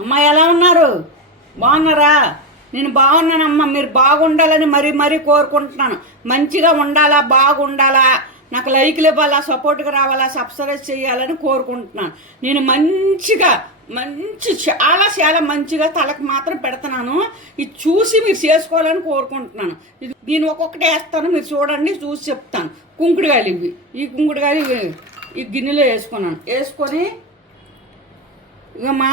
అమ్మ ఎలా ఉన్నారు? బాగున్నారా? నేను బాగున్నానమ్మా మీరు బాగుండాలని మరీ మరీ కోరుకుంటున్నాను. మంచిగా ఉండాలా బాగుండాలా నాకు లైక్లు ఇవ్వాలా సపోర్ట్గా రావాలా సబ్స్క్రైబ్ చేయాలని కోరుకుంటున్నాను. నేను మంచిగా మంచి చాలా చాలా మంచిగా తలకు మాత్రం పెడుతున్నాను. ఇది చూసి మీరు చేసుకోవాలని కోరుకుంటున్నాను. ఇది దీని ఒక్కొక్కటి వేస్తాను మీరు చూడండి చూసి చెప్తాను. కుంకుడుగాయలు ఇవి. ఈ కుంకుడుగాయలు ఈ గిన్నెలో వేసుకున్నాను. వేసుకొని ఇగమ్మా మా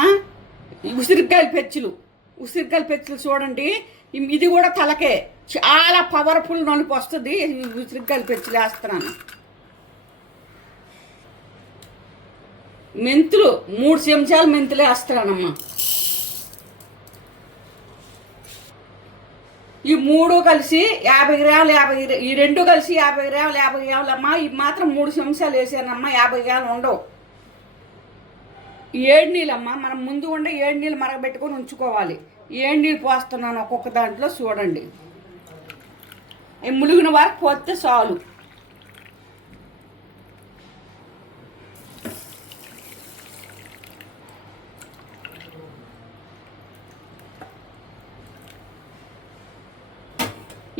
ఉసిరికాయల పెచ్చులు. ఉసిరికాయల పెచ్చులు చూడండి. ఇది కూడా తలకే. చాలా పవర్ఫుల్ నలుపు వస్తుంది. ఉసిరికాయల పెచ్చులు వేస్తున్నాను. మెంతులు మూడు చెంచాలు మెంతులు వేస్తున్నానమ్మా. ఈ మూడు కలిసి యాభై గ్రాములు యాభై ఈ రెండు కలిసి యాభై గ్రాములు యాభై గ్రాములు అమ్మా. ఇవి మాత్రం మూడు చెంచాలు వేసానమ్మా. యాభై గ్రాములు ఉండవు. ఏడు నీళ్ళమ్మా మనం ముందు ఉండే ఏడు నీళ్ళు మరగబెట్టుకొని ఉంచుకోవాలి. ఏడు నీళ్ళు పోస్తున్నాను ఒక్కొక్క దాంట్లో చూడండి. ములిగిన వరకు పోతే చాలు.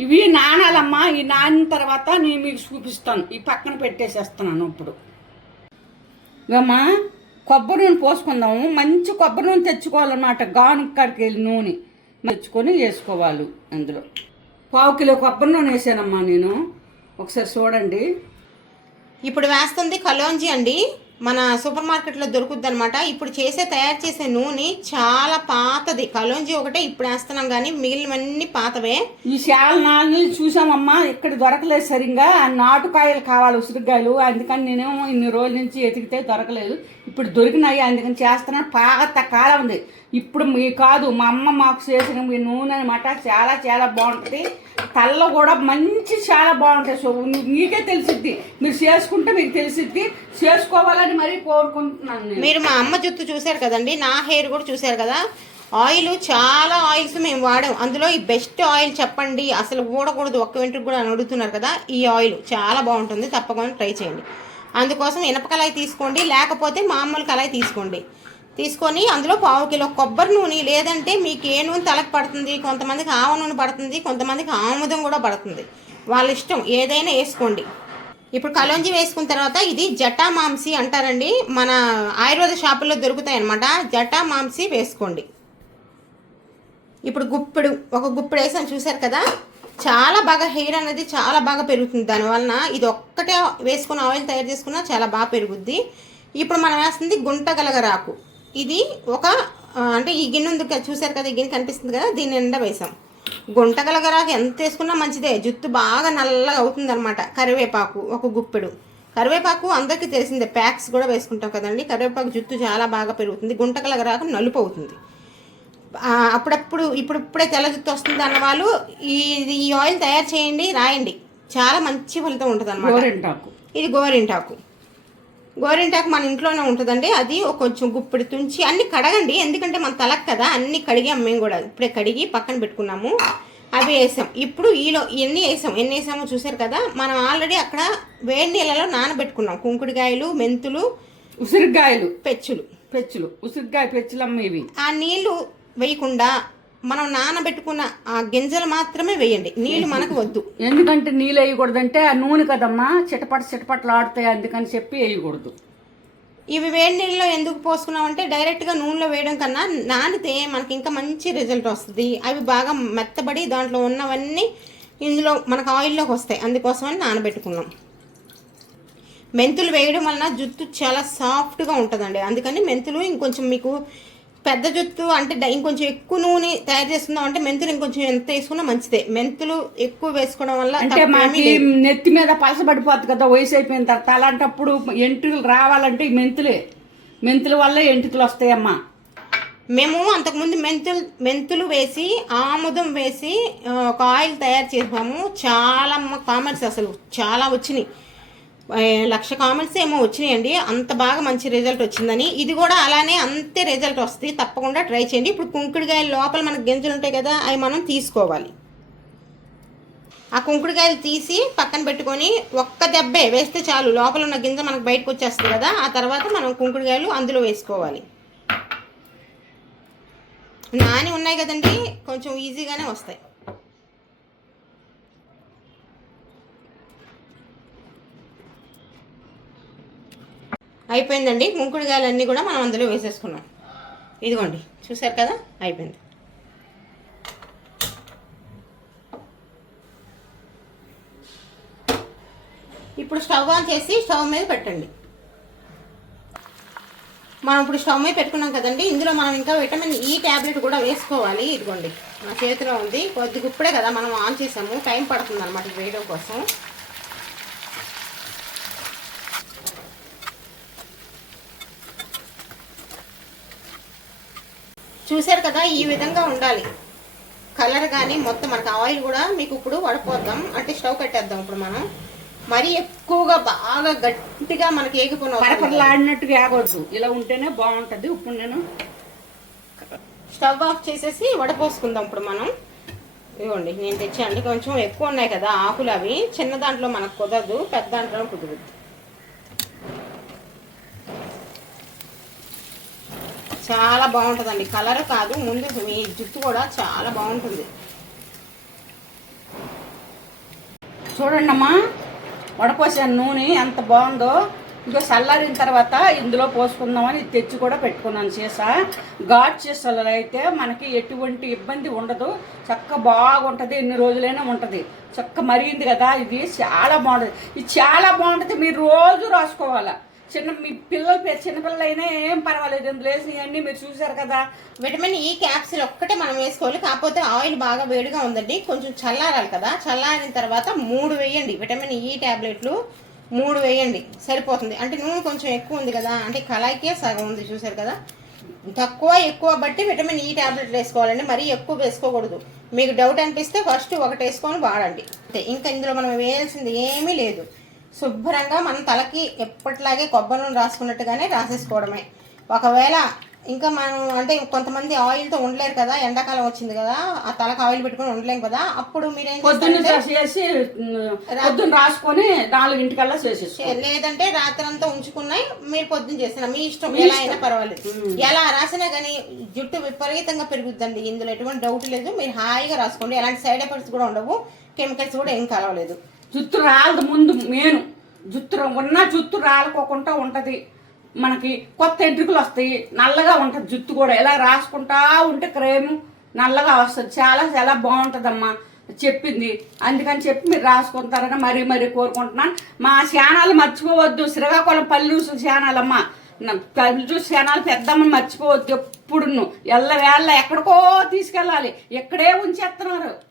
ఇవి నానాలమ్మా ఈ నానిన తర్వాత నేను మీకు చూపిస్తాను. ఈ పక్కన పెట్టేసేస్తున్నాను ఇప్పుడు. ఇవమ్మా కొబ్బరి నూనె పోసుకుందాము. మంచి కొబ్బరి నూనె తెచ్చుకోవాలన్నమాట. గానుక్కడికి వెళ్ళి నూనె తెచ్చుకొని వేసుకోవాలి అందులో. పావు కిలో కొబ్బరి నూనె వేసానమ్మా నేను. ఒకసారి చూడండి. ఇప్పుడు వేస్తుంది కలోంజీ అండి. మన సూపర్ మార్కెట్లో దొరుకుద్ది అనమాట ఇప్పుడు చేసే తయారు చేసే నూనె చాలా పాతది. కలోంజీ ఒకటే ఇప్పుడు వేస్తున్నాం కానీ మిగిలినవన్నీ పాతవే. ఈ శాల నాలుగు చూసామమ్మా. ఇక్కడ దొరకలేదు సరిగ్గా. నాటుకాయలు కావాలి ఉసిరికాయలు. అందుకని నేనేమో ఇన్ని రోజుల నుంచి ఎతికితే దొరకలేదు. ఇప్పుడు దొరికినాయి అందుకని చేస్తున్నాను పాత కాలం ఉంది. ఇప్పుడు మీ కాదు మా అమ్మ మాకు చేసిన మీ నూనె అనమాట చాలా చాలా బాగుంటుంది. తల్ల కూడా మంచి చాలా బాగుంటుంది. సో మీకే తెలిసిద్ది. మీరు చేసుకుంటే మీకు తెలిసిద్ది. చేసుకోవాలని మరీ కోరుకుంటున్నాను మీరు మా అమ్మ జుత్తు చూశారు కదండి నా హెయిర్ కూడా చూశారు కదా. ఆయిల్ చాలా ఆయిల్స్ మేము వాడాం. అందులో ఈ బెస్ట్ ఆయిల్ చెప్పండి అసలు ఊడకూడదు ఒక్క వెంట్రుకు కూడా అని అడుగుతున్నారు కదా ఈ ఆయిల్. చాలా బాగుంటుంది తప్పకుండా ట్రై చేయండి. అందుకోసం ఇనప కళాయి తీసుకోండి లేకపోతే మామూలు కళాయి తీసుకోండి. తీసుకొని అందులో పావు కిలో కొబ్బరి నూనె లేదంటే మీకు ఏ నూనె తలకు పడుతుంది కొంతమందికి ఆవ నూనె పడుతుంది కొంతమందికి ఆముదం కూడా పడుతుంది. వాళ్ళ ఇష్టం ఏదైనా వేసుకోండి. ఇప్పుడు కలోంజి వేసుకున్న తర్వాత ఇది జటా మాంసి అంటారండి. మన ఆయుర్వేద షాపుల్లో దొరుకుతాయి అనమాట జటా మాంసి వేసుకోండి. ఇప్పుడు గుప్పెడు ఒక గుప్పెడు వేసాను చూశారు కదా? చాలా బాగా హెయిర్ అనేది చాలా బాగా పెరుగుతుంది. దానివలన ఇది ఒక్కటే వేసుకున్న ఆయిల్ తయారు చేసుకున్నా చాలా బాగా పెరుగుద్ది. ఇప్పుడు మనం వేస్తుంది గుంటగలగరాకు ఇది ఒక అంటే ఈ గిన్నె ఉంది చూసారు చూశారు కదా ఈ గిన్నె కనిపిస్తుంది కదా దీని నిండా వేసాం. గుంటగలగరాకు ఎంత వేసుకున్నా మంచిదే. జుట్టు బాగా నల్లగా అవుతుంది అనమాట కరివేపాకు ఒక గుప్పెడు. కరివేపాకు అందరికీ తెలిసిందే. ప్యాక్స్ కూడా వేసుకుంటాం కదండి. కరివేపాకు జుట్టు చాలా బాగా పెరుగుతుంది. గుంటగలగరాకు నలుపు అవుతుంది. అప్పుడప్పుడు ఇప్పుడు ఇప్పుడే తెల్ల జుట్టు వస్తుంది అన్న వాళ్ళు ఈ ఈ ఆయిల్ తయారు చేయండి రాయండి. చాలా మంచి ఫలితం ఉంటుంది అనమాట గోరింటాకు. ఇది గోరింటాకు. గోరింటాకు మన ఇంట్లోనే ఉంటుందండి. అది ఒక కొంచెం గుప్పిడి తుంచి అన్ని కడగండి. ఎందుకంటే మన తలకు కదా అన్ని కడిగాం మేము కూడా ఇప్పుడే కడిగి పక్కన పెట్టుకున్నాము. అవి వేసాం. ఇప్పుడు ఈలో ఎన్ని వేసాం. ఎన్ని వేసామో చూసారు కదా? మనం ఆల్రెడీ అక్కడ వేడి నీళ్ళలో నానబెట్టుకున్నాం. కుంకుడుకాయలు మెంతులు ఉసిరికాయలు పెచ్చులు. పెచ్చులు. ఉసిరికాయ పెచ్చులమ్మ ఇవి. ఆ నీళ్ళు వేయకుండా మనం నానబెట్టుకున్న ఆ గింజలు మాత్రమే వేయండి. నీళ్ళు మనకు వద్దు. ఎందుకంటే నీళ్ళు వేయకూడదంటే ఆ నూనె కదమ్మా చిటపట చిటపట్లు ఆడుతాయి అందుకని చెప్పి వేయకూడదు. ఇవి వేడి నీళ్ళలో ఎందుకు పోసుకున్నామంటే డైరెక్ట్గా నూనెలో వేయడం కన్నా నానితే మనకి ఇంకా మంచి రిజల్ట్ వస్తుంది. అవి బాగా మెత్తబడి దాంట్లో ఉన్నవన్నీ ఇందులో మనకు ఆయిల్లోకి వస్తాయి. అందుకోసమని నానబెట్టుకున్నాం. మెంతులు వేయడం వలన జుట్టు చాలా సాఫ్ట్గా ఉంటుందండి. అందుకని మెంతులు ఇంకొంచెం మీకు పెద్ద జుట్టు అంటే ఇంకొంచెం ఎక్కువ నూనె తయారు చేస్తున్నాం అంటే మెంతులు ఇంకొంచెం ఎంత వేసుకున్నా మంచిదే. మెంతులు ఎక్కువ వేసుకోవడం వల్ల అంటే. నెత్తి మీద పలసపడిపోతుంది కదా వయసు అయిపోయిన తర్వాత. అలాంటప్పుడు ఎంట్రుకలు రావాలంటే ఈ మెంతులే. మెంతుల వల్ల ఎంట్రుకలు వస్తాయమ్మా. మేము అంతకుముందు మెంతులు మెంతులు వేసి ఆముదం వేసి ఒక ఆయిల్ తయారు చేసాము. చాలా కామెంట్స్ అసలు చాలా వచ్చినాయి. లక్ష కామెంట్స్ ఏమో వచ్చినాయండి. అంత బాగా మంచి రిజల్ట్ వచ్చిందని. ఇది కూడా అలానే అంతే రిజల్ట్ వస్తుంది. తప్పకుండా ట్రై చేయండి. ఇప్పుడు కుంకుడుకాయ లోపల మనకు గింజలు ఉంటాయి కదా అవి మనం తీసుకోవాలి. ఆ కుంకుడుకాయలు తీసి పక్కన పెట్టుకొని ఒక్క దెబ్బే వేస్తే చాలు. లోపల ఉన్న గింజ మనకు బయటకు వచ్చేస్తుంది కదా ఆ తర్వాత మనం కుంకుడుకాయలు అందులో వేసుకోవాలి. నాని ఉన్నాయి కదండి కొంచెం ఈజీగానే వస్తాయి. అయిపోయిందండి. కుంకుడుగాయలన్నీ కూడా మనం అందులో వేసేసుకున్నాం. ఇదిగోండి చూసారు కదా? అయిపోయింది. ఇప్పుడు స్టవ్ ఆన్ చేసి స్టవ్ మీద పెట్టండి. మనం ఇప్పుడు స్టవ్ మీద పెట్టుకున్నాం కదండి. ఇందులో మనం ఇంకా విటమిన్ ఈ ట్యాబ్లెట్ కూడా వేసుకోవాలి. ఇదిగోండి నా చేతిలో ఉంది. కొద్దిగా ఇప్పుడే కదా మనం ఆన్ చేసాము. టైం పడుతుంది అనమాట వేయడం కోసం. చూశారు కదా ఈ విధంగా ఉండాలి. కలర్ కానీ మొత్తం మనకి ఆయిల్ కూడా మీకు ఇప్పుడు వడపోద్దాం. అంటే స్టవ్ కట్టేద్దాం ఇప్పుడు మనం. మరీ ఎక్కువగా బాగా గట్టిగా మనకి ఏగిపోయిన పరపరలాడినట్టుగా ఇలా ఉంటేనే బాగుంటది. ఇప్పుడు నేను స్టవ్ ఆఫ్ చేసేసి వడపోసుకుందాం ఇప్పుడు మనం. ఇదిగోండి నేను తెచ్చాను. కొంచెం ఎక్కువ ఉన్నాయి కదా ఆకులు అవి. చిన్న దాంట్లో మనకు కుదరదు పెద్ద దాంట్లో కుదరదు చాలా బాగుంటుందండి. కలర్ కాదు ముందు మీ జుట్టు కూడా చాలా బాగుంటుంది. చూడండి అమ్మా నూనె ఎంత బాగుందో. ఇంకో చల్లారిన తర్వాత ఇందులో పోసుకుందామని ఇది తెచ్చి కూడా పెట్టుకున్నాను సీసా. ఘాట్ సీసాలో అయితే మనకి ఎటువంటి ఇబ్బంది ఉండదు. చక్క బాగుంటుంది ఎన్ని రోజులైనా ఉంటుంది. చక్క మరిగింది కదా ఇది చాలా బాగుంటుంది. ఇది చాలా బాగుంటుంది మీరు రోజు రాసుకోవాలా? చిన్న మీ పిల్లలు పేరు చిన్నపిల్లలు అయినా ఏం పర్వాలేదు. ఇందులో వేసినవన్నీ మీరు చూసారు కదా. విటమిన్ ఈ క్యాప్సిల్ ఒక్కటే మనం వేసుకోవాలి. కాకపోతే ఆయిల్ బాగా వేడిగా ఉందండి. కొంచెం చల్లారాలి కదా. చల్లారిన తర్వాత మూడు వేయండి. విటమిన్ ఈ టాబ్లెట్లు మూడు వేయండి. సరిపోతుంది. అంటే నూనె కొంచెం ఎక్కువ ఉంది కదా. అంటే కళాయికే సగం ఉంది. చూసారు కదా? తక్కువ ఎక్కువ బట్టి విటమిన్ ఈ టాబ్లెట్ వేసుకోవాలండి. మరీ ఎక్కువ వేసుకోకూడదు. మీకు డౌట్ అనిపిస్తే ఫస్ట్ ఒకటి వేసుకొని వాడండి. అంతే. ఇంకా ఇందులో మనం వేయాల్సింది ఏమీ లేదు. శుభ్రంగా మన తలకి ఎప్పటిలాగే కొబ్బరి నూనె రాసుకున్నట్టుగానే రాసేసుకోవడమే. ఒకవేళ ఇంకా మనం అంటే కొంతమంది ఆయిల్తో ఉండలేరు కదా ఎండాకాలం వచ్చింది కదా ఆ తలకు ఆయిల్ పెట్టుకొని ఉండలేం కదా అప్పుడు మీరేం పొద్దున్న చేస్తారంటే చేసి ఉమ్, పొద్దున్న రాసుకొని నాలుగింటికల్లా చేసేసుకో. లేదంటే రాత్రంతా ఉంచుకున్నాయి మీరు పొద్దున్న చేసిన మీ ఇష్టం ఎలా అయినా పర్వాలేదు. ఎలా రాసినా కానీ జుట్టు విపరీతంగా పెరుగుద్దండి. ఇందులో ఎటువంటి డౌట్ లేదు. మీరు హాయిగా రాసుకోండి. ఎలాంటి సైడ్ ఎఫెక్ట్స్ కూడా ఉండవు. కెమికల్స్ కూడా ఏం కలవలేదు. జుత్తు రాలదు ముందు మేను జుత్తు ఉన్న జుత్తు రాలుకోకుండా ఉంటుంది. మనకి కొత్త ఎంట్రుకలు వస్తాయి. నల్లగా ఉంటుంది జుత్తు కూడా. ఇలా రాసుకుంటా ఉంటే క్రేము నల్లగా వస్తుంది. చాలా చాలా బాగుంటుందమ్మా చెప్పింది. అందుకని చెప్పి మీరు రాసుకుంటారని మరీ మరీ కోరుకుంటున్నాను. మా శానాలు మర్చిపోవద్దు. శ్రీకాకుళం పల్లూసు శానాలమ్మ అమ్మ శానాలు పెద్దమ్మని మర్చిపోవద్దు ఎప్పుడు ఎల్ల వేళ్ళ ఎక్కడికో తీసుకెళ్ళాలి. ఎక్కడే ఉంచేస్తున్నారు.